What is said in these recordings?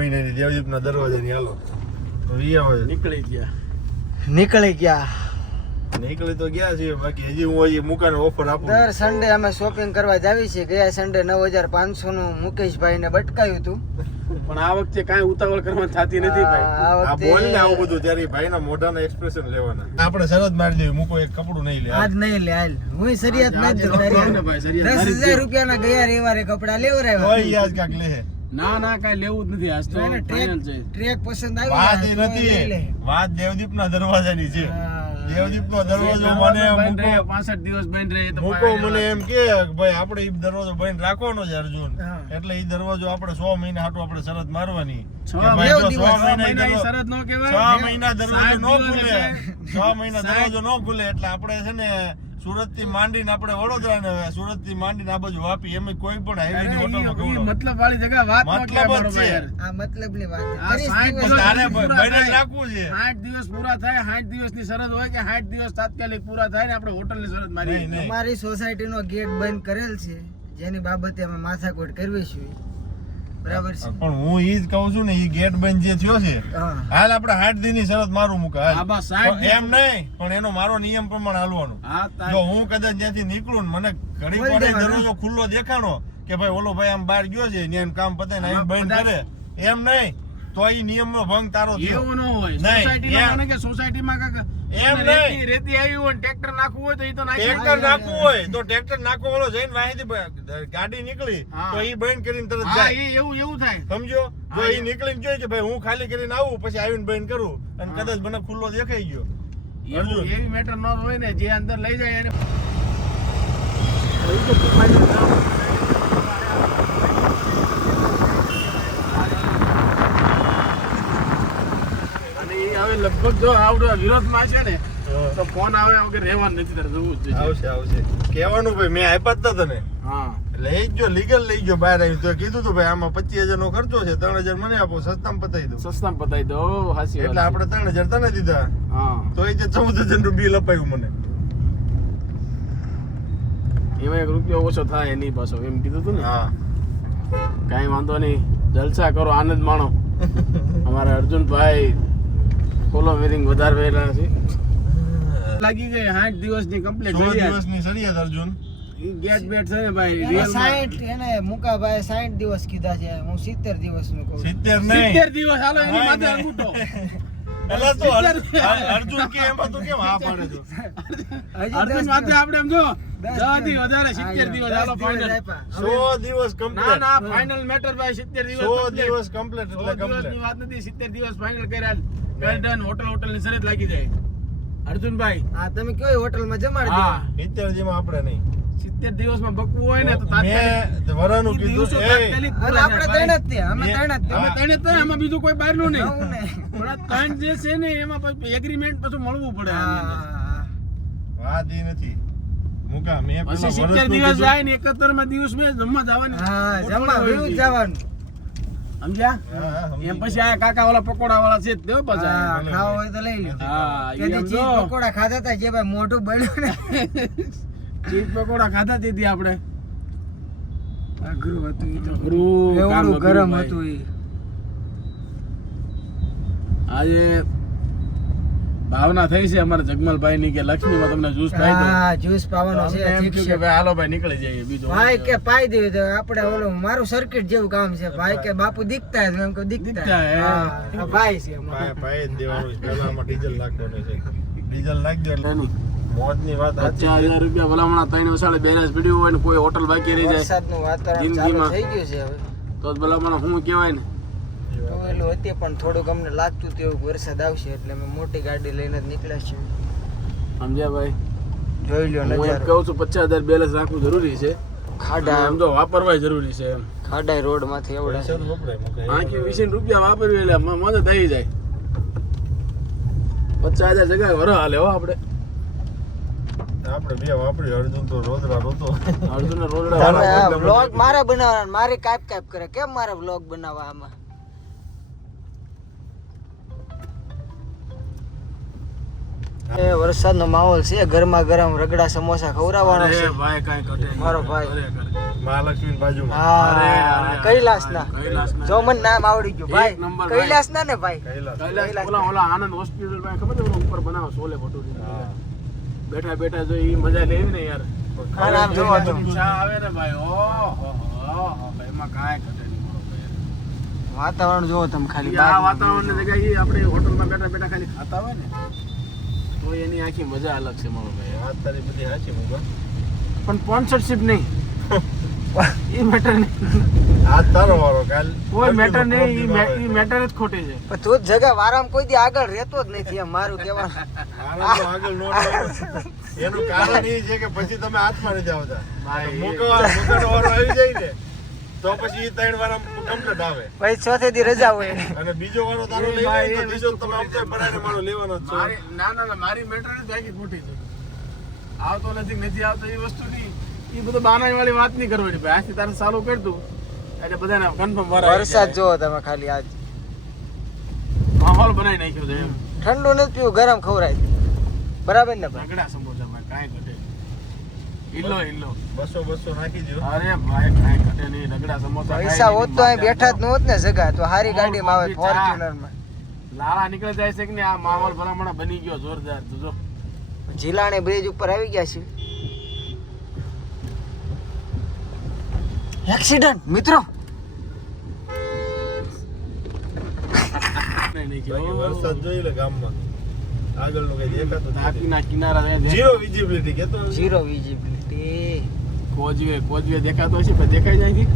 મહિનાની દેવદીપના દરવાજાની હાલો તો રિયા હોય નીકળી ગયા નીકળી તો ગયા છે બાકી હજી હું હજી મુકાને ઓફર આપું દર સન્ડે અમે શોપિંગ કરવા જાવી છીએ. ગયા સન્ડે 9500 નું મુકેશભાઈ ને બટકાયું હતું, પણ આ વખતે કાંઈ ઉતાવળ કરવાની થતી નથી ભાઈ. આ બોલ ને આવું બધું ત્યારે ભાઈના મોઢાના એક્સપ્રેશન લેવાના. આપણે શરત મારી દેવી મૂકો એક કપડું નહીં લે આજ નહીં લે હાલ હું શરિયાત નથી દઉં. 10,000 રૂપિયાના ગયા રવિવારે કપડા લેવરાવ્યા. કોઈ યાદ કાક લે ના કાંઈ લેવું જ નથી. આજ તો ફાઇનલ છે. ટ્રેક પસંદ વાત આવી એ નથી, વાત દેવદીપના દરવાજાની છે. દેવદીપનો દરવાજો મને 65 દિવસ બંધ રહે તો મૂકો મને એમ કે ભાઈ આપણે ઈ દરવાજો બંધ રાખવાનો છે અર્જુન, એટલે ઈ દરવાજો આપણે 100 મહિના હાટુ આપણે શરત મારવાની. 6 મહિના શરત નો કહેવાય. 6 મહિના દરવાજો નો ખુલે, 6 મહિના દરવાજો નો ખુલે એટલે આપણે છે ને સુરત થી માંડીને આપણે વડોદરા ને સુરત થી માંડીને આ બાજુ વાપી એમ કોઈ પણ હાઈવે ની હોટલમાં ગયો મતલબ વાળી જગ્યા વાત નો મતલબ જ છે. આ મતલબની વાત આ 60 તારે બને રાખવું છે. 60 દિવસ પૂરા થાય, 60 દિવસની શરત હોય કે 60 દિવસ તાત્કાલિક પૂરા થાય ને આપણે હોટલની શરત મારી. નહીં. અમારી સોસાયટીનો ગેટ બંધ કરેલ છે જેની બાબતે અમે માથાકૂટ કરવી છે. બરાબર છે, પણ હું ઈ જ કહું છું ને ઈ ગેટ બંધ જે થયો છે હાલ આપણે 60 દિનની શરત મારું મુકા હા બસ 60 એમ નહીં, પણ એનો મારો નિયમ પ્રમાણે હાલવાનું. જો હું કદાચ ત્યાંથી નીકળું ને મને ઘડી પડે દરવાજો ખુલ્લો દેખાણો કે ભાઈ ઓલો ભાઈ આમ બહાર ગયો છે ત્યાં કામ પતાય ને અહીં બંધ કરે એમ નહીં, તો ઈ નિયમનો ભંગ તારો થયો. એવું ન હોય. સોસાયટીમાં કે સોસાયટીમાં કાક એમ નહીં, રેતી આવી હોય ને ટ્રેક્ટર નાખવું હોય તો ઈ તો ટ્રેક્ટર નાખવું હોય તો ટ્રેક્ટર નાખવો વાળો જઈને વાહીથી ગાડી નીકળી તો ઈ બંધ કરીને તરત હા જાય. એવું થાય. સમજો, જો ઈ નીકળીને જોઈએ કે ભાઈ હું ખાલી કરીને આવું પછી આવીને બંધ કરું અને કદાચ મને ખુલ્લો દેખાઈ ગયો એવી મેટર ન હોય ને જે અંદર લઈ જાય એને અને એ હવે લગભગ જો આવડો વિરોધમાં છે ને તો ફોન આવે વગર રહેવાનું નથી તારે જવું જ જોઈએ. આવશે કહેવાનું ભાઈ મેં આપ્યા જ તા તને હા લઈ ગયો લીગલ લઈ ગયો બહાર આવી તો કીધું તું ભાઈ આમાં 25,000 નો ખર્ચો છે 3,000 મને આપો સસ્તામાં પતાવી દઉં સસ્તામાં પતાવી દો. હાસી એટલે આપણે 3,000 તને દીધા હા તો એ 14,000 નું બિલ અપાયું મને. એમાં 1 રૂપિયો ઓછો થાય નહીં પાછો એમ કીધું તું ને. હા કાંઈ વાંધો નહીં, જલસા કરો, આનંદ માણો. અમારા અર્જુનભાઈ ફોલોવિંગ વધારે વહેલા છે. લાગી ગઈ 60 દિવસની કમ્પ્લીટ 100 દિવસની શરિયાત અર્જુન. ગેટ બેટ છે ને ભાઈ એને 60 એને મુકાભાઈ 60 દિવસ કીધા છે, હું 70 દિવસ નું કહું. 70 નહીં 70 દિવસ હાલો એની માથે અંગૂઠો. એલા તો અર્જુન કે એમાં તો કેમ હા પાડે તો અર્જુન માથે આપણે એમ જો 10 થી વધારે 70 દિવસ હાલો ફાઇનલ. 100 દિવસ કમ્પ્લીટ. ના ફાઇનલ મેટર ભાઈ 70 દિવસ 100 દિવસ કમ્પ્લીટ એટલે 100 દિવસની કમ્પ્લીટ. વાત નથી, 70 દિવસ ફાઇનલ કર્યા ડન. હોટલ ની શરત લાગી જાય અર્જુનભાઈ. હા તમે કયો હોટલમાં જમાડી હા 70 જેમાં આપણે નહીં 70 દિવસમાં બકવું હોય ને તો તાત્કાલિક મેં વરાનું કીધું દિવસો એ તાત્કાલિક દો. પૂરા આપણે થાય ત્રણ જ તે અમે ત્રણ જ તે. અમે ત્રણે તો આમાં બીજું કોઈ બહારનું નહીં. નવું નહીં. પણ આ ત્રણ જે છે ને એમાં પછી એગ્રીમેન્ટ પછી મળવું પડે આની અંદર. હા વાત ઈ નથી મુકા મેં પેલા પછી 70 વરસનું દિવસ કીધું. જાય ને 71 માં દિવસ મેં જમવા જવાની હા જમવા વિરુદ્ધ જવાનું. સમજ્યા હા, સમજી એમ પછી આ કાકા વાળા પકોડા વાળા છે જ તેઓ પાછા. હા ખાવા હોય તો લઈ લો. હા કે ઈ જે એમ ચીઝ જો પકોડા ખાધા હતા જે ભાઈ મોઢું બળ્યું ને ચીઝ પકોડા ખાધા તેથી આપણે અઘરું હતું ઈ તો. અઘરું કામ એવડું હતું ગરમ ભાઈ. હતું ઈ. આજે ભાવના થઈ છે અમારા જગમલભાઈ ની કે લક્ષ્મીમાં તમને જ્યુસ પાઈ દો. હા જ્યુસ પાવાનો છે અમને એમ ઠીક થયું છે. કે ભાઈ હાલો ભાઈ નીકળી જઈએ બીજું ભાઈ કે પાઈ દેવી તો આપણે ઓલું મારું સર્કિટ જેવું કામ છે. ભાઈ કે બાપુ દીકતા હે એમ કે દીકતા દીકતા હે. હા આ ભાઈ છે અમારો. ભાઈ જ દેવાનું છે. પહેલા આમાં ડીઝલ નાખવાનું છે. ડીઝલ નાખજો એટલે મોજની વાત સાચી. 50,000 રૂપિયા ભલામણા 3 વસાડે બેલેન્સ પડ્યું હોય ને કોઈ હોટલ બાકી રહી જાય વરસાદનું વાતાવરણ ચાલુ જિંદગીમાં. થઈ ગયું છે હવે. તો જ ભલામણા શું કહેવાય ને. ટોવેલું હતી પણ થોડુંક અમને લાગતું તેવું વરસાદ આવશે એટલે અમે મોટી ગાડી લઈને જ નીકળ્યા છીએ. સમજ્યા ભાઈ, જોઈ લ્યો હું એમ નજારો. કહું છું 50,000 બેલેન્સ રાખવું જરૂરી છે. ખાડા આમ તો વાપરવાય જરૂરી છે એમ. ખાડા રોડ માંથી એવડા પૈસા તો વપરાય મુકા. આખી 20 રૂપિયા વાપરવી એટલે મજા થઈ જાય. 50,000 જગ્યાએ વરો હાલે હો આપણે. આપણે બે વાપર્યું અર્જુન તો રોજડા રોતો. અર્જુન રોજડા તમે વાળા આ વ્લોગ મારા બનાવવાના મારી કાપ કરે કેમ મારા વ્લોગ બનાવવા આમાં એ વરસાદનો માહોલ છે ગરમા ગરમ રગડા સમોસા ખવડાવવાનો છે અરે ભાઈ કાંઈ ઘટે નહીં. મારો ભાઈ. ખરેખર. મહાલક્ષ્મી બાજુમાં હા કૈલાસના કૈલાસના. જો મને નામ આવડી ગયું ભાઈ એક નંબર ભાઈ. કૈલાસના ને ભાઈ કૈલાસ. કૈલાસ ઓલા આનંદ હોસ્પિટલ પાસે ખબર છે ઓલો ઉપર બનાવો છોલે ભટુરે હા. બેઠા બેઠા જો ઈ મજા લેવી ને યાર હા, નામ જોવા તો. ચા આવે ને ભાઈ ઓહો એમાં કાંઈ ઘટે નહીં મારો ભાઈ. વાતાવરણ જોવો તમે ખાલી આ બહાર. વાતાવરણની જગ્યાએ ઈ આપણે હોટલમાં બેઠા બેઠા ખાલી ખાતા હોય ને તો એની આખી મજા અલગ છે મારો ભાઈ. વાત તારી બધી સાચી મુગા. પણ સ્પોન્સરશિપ નહીં ઈ મેટર નહીં આજ તારો વારો કાલ કોઈ મેટર નહીં અર્જુનનો problem ઈ મેટર જ ખોટી છે. પણ તું જ જગા વારામાં કોઈ દી આગળ રહેતો જ નથી એમ મારું કહેવાનું. આવે. આરામ તો આગળ નો થાય. એનું કારણ એ છે કે પછી તમે હાથમાં નથી આવતા. ભાઈ, મુકાનો વારો આવી જાય ને તો પછી ઈ 3 વાર કમ્પ્લીટ આવે ભાઈ ચોથે દી રજા હોય અને બીજો વારો તારો એ લઈ ભાઈ, જાય એ તો બીજો વસ્તુ તમે આમ પરાણે મારો લેવાનો જ છો. મારી ના મારી મેટર જ આખી ખોટી છે. આવતો નથી આવતો એ વસ્તુ નહીં એ બધું બાના વાળી વાત નહીં કરવાની ભાઈ. આજથી તારે ચાલુ કરી દઉં એટલે બધાને કન્ફર્મ વરસાદ જોવો તમે ખાલી આજ માહોલ બનાવી નાખ્યો છે એમ. ઠંડુ નથી પીવું ગરમ ખવરાય બરાબર ને ભાઈ રગડા સમોસા ભાઈ કાંઈ ઘટે હિલ્લો 200 નાખી દો. અરે ભાઈ કાંઈ ઘટે નહીં રગડા સમોસા પૈસા હોત તો અહીં બેઠા જ ન હોત ને જગા તો હારી ગાડીમાં આવે ફોર્ચ્યુનર માં લાળા નીકળી જાય છે કે નહીં આ માહોલ ભલામણા બની ગયો જોરદાર તું જો જીલાણી બ્રિજ ઉપર આવી ગયા છે એક્સિડન્ટ મિત્રો બાકી વરસાદ જોઈ લે ગામમાં આગળનું કઈ દેખાતું જ નથી. તાપીના કિનારા ઝીરો વિઝિબિલિટી કેતો ઝીરો વિઝિબિલિટી કોજવે દેખાતો હશે પણ દેખાય જાય નહીં.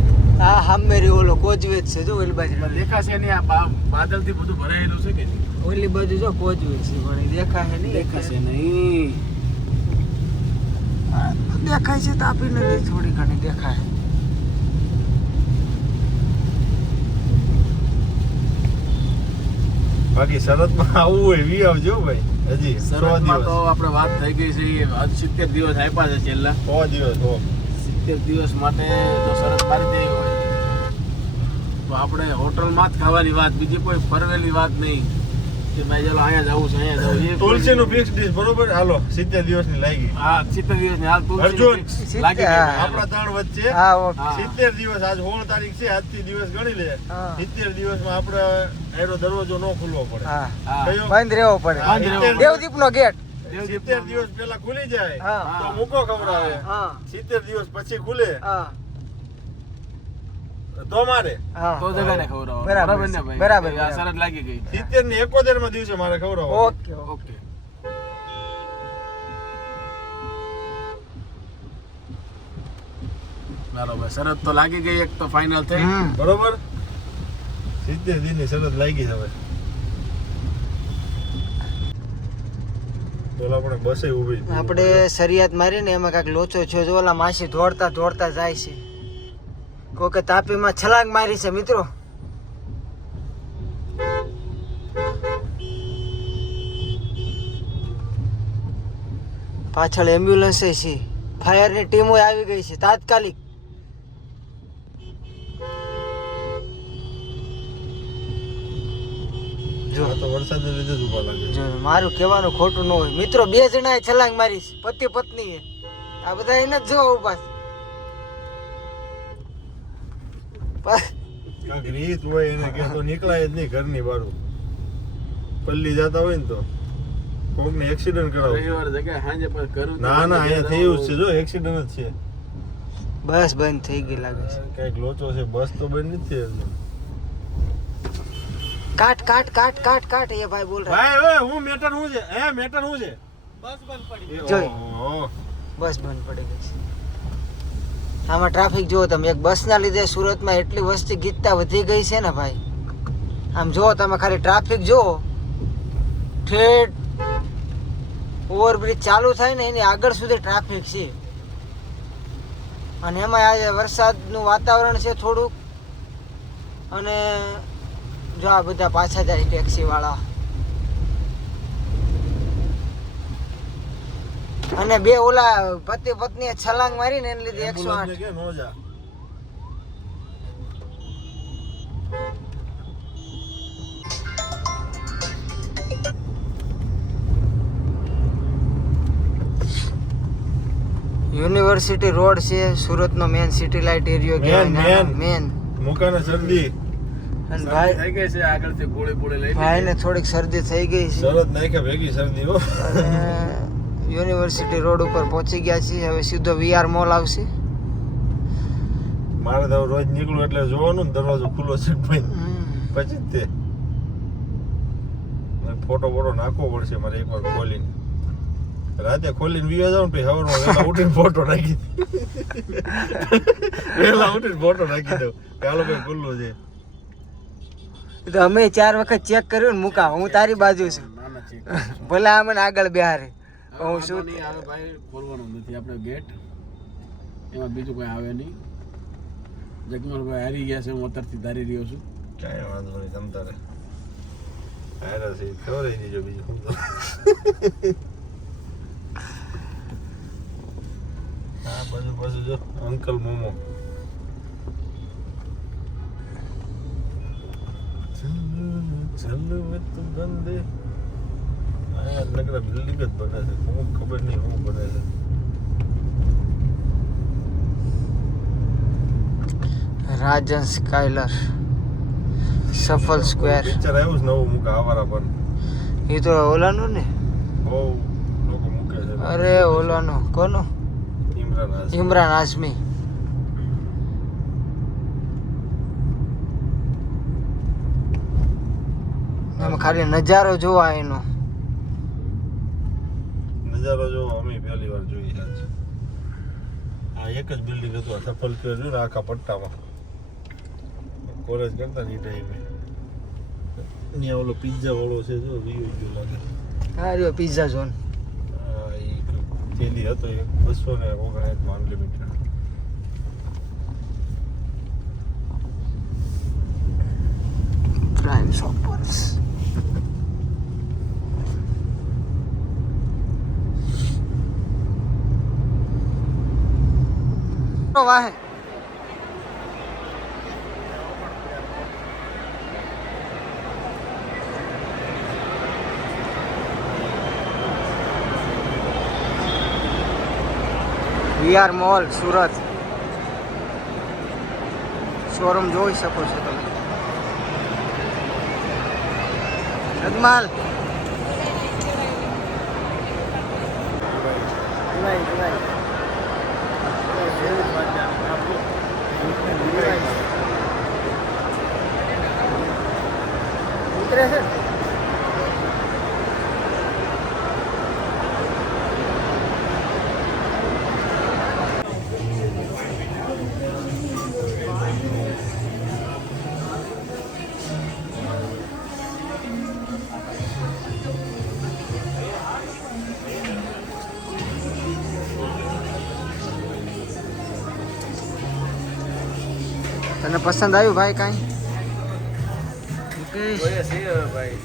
આ હામેરી ઓલો કોજવે જ છે જો ઓલી બાજુ દેખાશે નહીં આ બાદલથી બધું ભરાયેલું છે કે નહીં? ઓલી બાજુ જો કોજવે છે પણ એ દેખાય નહીં દેખાશે નહીં. દેખાય છે તાપી નદી થોડી ઘણી દેખાય બાકી શરતમાં આવવું હોય વી આવજો ભાઈ. હજી 100 શરતમાં તો દિવસ આપણે વાત થઈ ગઈ છે હજી 70 દિવસ આપ્યા છે છેલ્લા 100 દિવસ હો. 70 દિવસ માટે જો શરત પાડી દેવી હોય તો આપણે હોટલમાં જ ખાવાની વાત બીજી કોઈ ફરવેલી વાત નહીં કે ભાઈ ચાલો અહીંયા જવું છે અહીંયા જવું તુલસીનું ફિક્સ ડીશ બરોબર હાલો 70 દિવસની લાગી. હા 70 દિવસ ની હાલ તુલસી અર્જુન, લાગી ગઈ ભાઈ, આપણા ત્રણ વચ્ચે હા ઓકે હા. 70 દિવસ આજ 16 તારીખ છે આજથી દિવસ ગણી લે હા. 70 દિવસમાં આપણે એનો દરવાજો ન ખુલવો પડે. હા હા. કયો? બંધ રહેવો પડે હા, બંધ રહેવો 70 દેવદીપ નો ગેટ 70 દિવસ પહેલા ખુલી જાય હા. તો મૂકો ખવડાવે. હા 70 દિવસ પછી ખુલે હા તો મારે હા તો જગાને ખવડાવો. બરાબર બરાબર ને ભાઈ? બરાબર, આ બરાબર. શરત લાગી ગઈ 70 ને 71 માં દિવસે મારે ખવડાવવાનું. ઓકે ઓકે બરાબર શરત તો લાગી ગઈ એક તો ફાઇનલ થઈ બરોબર 70 દિનની શરત લાગી છે હવે. બોલ આપણે બસે ઊભી આપણે શરિયાત મારીને એમાં કાંઈક લોચો છે જો ઓલા માસી દોડતા દોડતા જાય છે કોકે તાપીમાં છલાંગ મારી છે મિત્રો પાછળ એમ્બ્યુલન્સ છે ફાયરની ટીમો આવી ગઈ છે તાત્કાલિક જો આ તો વરસાદને લીધે જ ઊભા લાગે. જો મારું કહેવાનું ખોટું ન હોય મિત્રો 2 જણાએ છલાંગ મારી છે પતિ પત્નીએ આ બધા એને જ જો ઉભા છે. કાંઈક રીત હોય એને કે તો નીકળાય જ નહીં ઘરની બહાર. પલ્લી જતા હોય ને તો કોકને એક્સિડન્ટ કરાવો. રવિવાર જગ્યાએ સાંજે પણ કરું ના ના અહીંયા થયું જ છે જો એક્સિડન્ટ જ છે. બસ બંધ થઈ ગઈ લાગે છે કઈક લોચો છે બસ તો બંધ નથી થઈ. કાટ કાટ કાટ કાટ કાટ એ ભાઈ બોલ રહ્યા ભાઈ ઓય હું મેટર હું છે હે મેટર હું છે બસ બંધ પડી જોઈ. બસ બંધ પડી ગઈ છે આમાં ટ્રાફિક જુઓ તમે એક બસના લીધે સુરતમાં એટલી વસ્તી ગીતતા વધી ગઈ છે ને ભાઈ આમ જુઓ તમે ખાલી ટ્રાફિક જુઓ ઠેઠ ઓવરબ્રિજ ચાલુ થાય ને એની આગળ સુધી ટ્રાફિક છે અને એમાં આજે વરસાદનું વાતાવરણ છે થોડુંક અને જો આ બધા પાછા જાય ટેક્સી વાળા અને બે ઓલા પતિ પત્નીએ છલાંગ મારીને એને લીધે 108 કે નો જા યુનિવર્સ યુનિવર્સિટી રોડ છે, સુરતનો મેન સિટી લાઇટ એરિયો કહેવાય મેન. મુકાને શરદી અને ભાઈ થઈ ગઈ છે આગળથી ગોળી ગોળી લઈ ભાઈને થોડીક શરદી થઈ ગઈ છે શરત નાખે ભેગી શરદી હો. અને યુનિવર્સિટી રોડ ઉપર પહોંચી ગયા છીએ. હવે સીધો VR મોલ આવશે. મારે તો રોજ નીકળું એટલે જોવાનું ને દરવાજો ખુલ્લો છે ભાઈ પછી જ તે ફોટો નાખવો પડશે મારે એકવાર ખોલીને. રાતે ખોલીને વિયો જાવ ને પછી સવારમાં વહેલા ઉઠીને ફોટો નાખી દઉં કે હાલો ભાઈ ખુલ્લું છે. તો અમે 4 વખત ચેક કર્યું ને મુકા હું તારી બાજુ છું ભલે આ મને આગળ બેહારે હું શું આવે ભાઈ ખોલવાનું નથી આપણે ગેટ એમાં બીજું કોઈ આવે નહીં. જગમલભાઈ હારી ગયા છે હું અત્યારથી ધારી રહ્યો છું. કાંઈ વાંધો નહીં તમ તારે હારા છે ખબર દીજો બીજું શું તો. હા પાછું જો અંકલ મોમો ચલ મે તું બંદે આ નગર બિલ્ડિંગ જ બને છે શું ખબર નહીં શું બને છે. રાજન સ્કાયલર સફલ સ્ક્વેર પિક્ચર આવ્યું છે નવું મૂકે આવારા પણ એ તો ઓલાનું ને બહુ લોકો મૂકે છે. અરે ઓલાનું કોનું ઇમરાન હાશમી. એમ ખાલી નજારો જોવા એનો નજારો જો અમે પહેલી વાર જોઈ છે. આ એક જ બિલ્ડિંગ હતું આ સફલ સ્ક્વેર જોયું ને આખા પટ્ટામાં કોલેજ કરતા ની ટાઈમે અહીંયા ઓલો પિઝા વાળો છે જો વ્યૂ જો લાગે. હા રહ્યો પિઝા ઝોન. એ થેલી હતો એ 259 અનલિમિટેડ. પ્રાઇમ શોપર્સ વાહે VR મોલ સુરત શોરૂમ જોઈ શકો છો તમે. જગમાલ ઉતરે છે. તને પસંદ આવ્યું ભાઈ કાંઈ? ભાઈ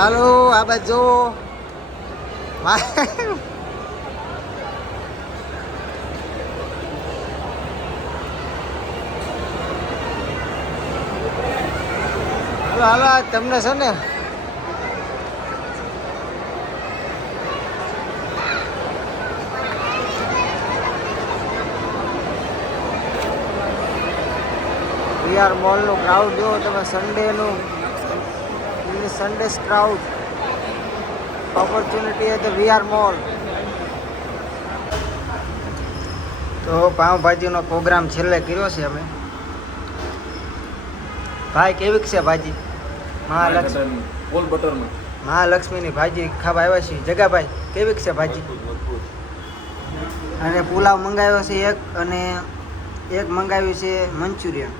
હાલો આ બાજુ જો હાલો હાલો તમને છે ને VR મોલનું ક્રાઉડ જુઓ તમે. સન્ડેનું Sunday's crowd opportunity at the VR mall. તો પાવભાજીનો પ્રોગ્રામ છેલ્લે કર્યો છે અમે. ભાઈ કેવીક છે ભાજી? મહાલક્ષ્મી ઓલ બટરમાં મહાલક્ષ્મીની ભાજી ખાવા આવ્યા છીએ. જગાભાઈ કેવીક છે ભાજી? અને પુલાવ મંગાવ્યો છે એક અને એક મંગાવ્યું છે મંચુરિયન.